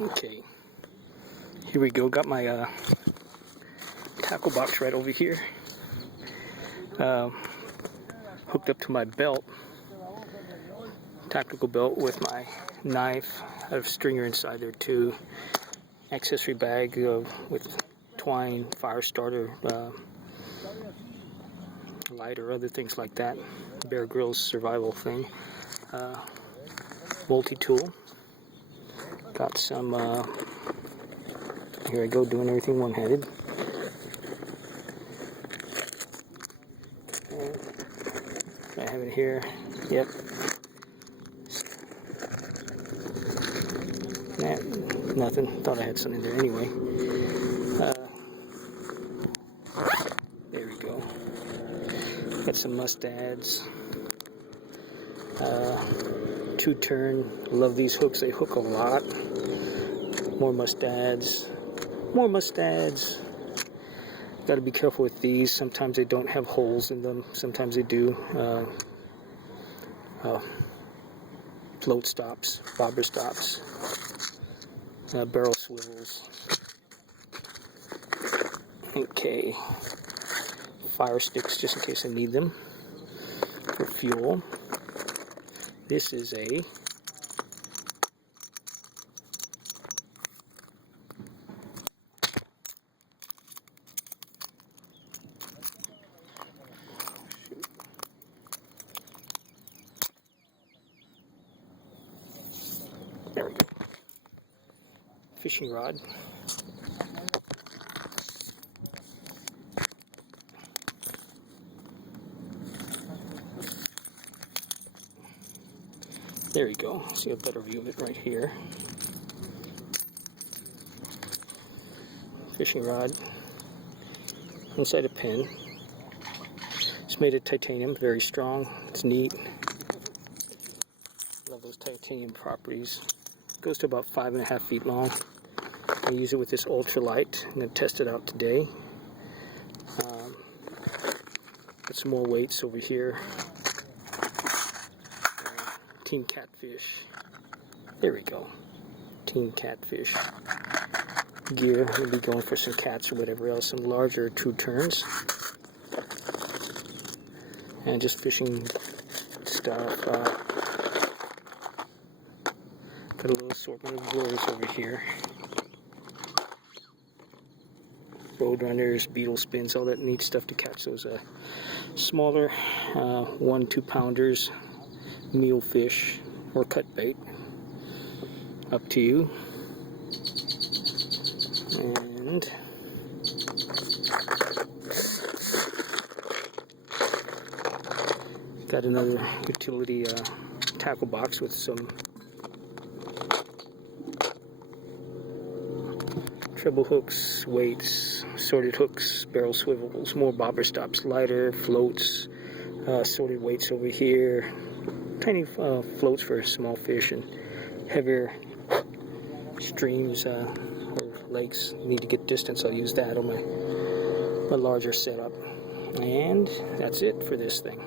Okay, here we go. Got my tackle box right over here, hooked up to my belt, tactical belt, with my knife. I have a stringer inside there too. Accessory bag with twine, fire starter, lighter, other things like that. Bear Grylls survival thing. Multi-tool. Got some, here I go, doing everything one-handed. I have it here. Yep. Nah, nothing. Thought I had something there anyway. There we go. Got some mustads. Tru-Trun. Love these hooks. They hook a lot. More mustads. More mustads. Got to be careful with these. Sometimes they don't have holes in them. Sometimes they do. Float stops, bobber stops, barrel swivels. Okay. Fire sticks, just in case I need them for fuel. This is a there we go. Fishing rod. There you go. See a better view of it right here. Fishing rod. Inside a pin. It's made of titanium, very strong. It's neat. Love those titanium properties. It goes to about 5.5 feet long. I use it with this ultralight. I'm going to test it out today. Got some more weights over here. Team Catfish. There we go. Team Catfish gear. We'll be going for some cats or whatever else. Some larger Tru-Truns. And just fishing stuff. Got a little assortment of lures over here. Roadrunners, beetle spins, all that neat stuff to catch those smaller 1-2 pounders, meal fish, or cut bait. Up to you. And got another utility tackle box with some treble hooks, weights, sorted hooks, barrel swivels, more bobber stops, lighter, floats, sorted weights over here, tiny floats for small fish, and heavier streams or lakes. Need to get distance, I'll use that on my larger setup. And that's it for this thing.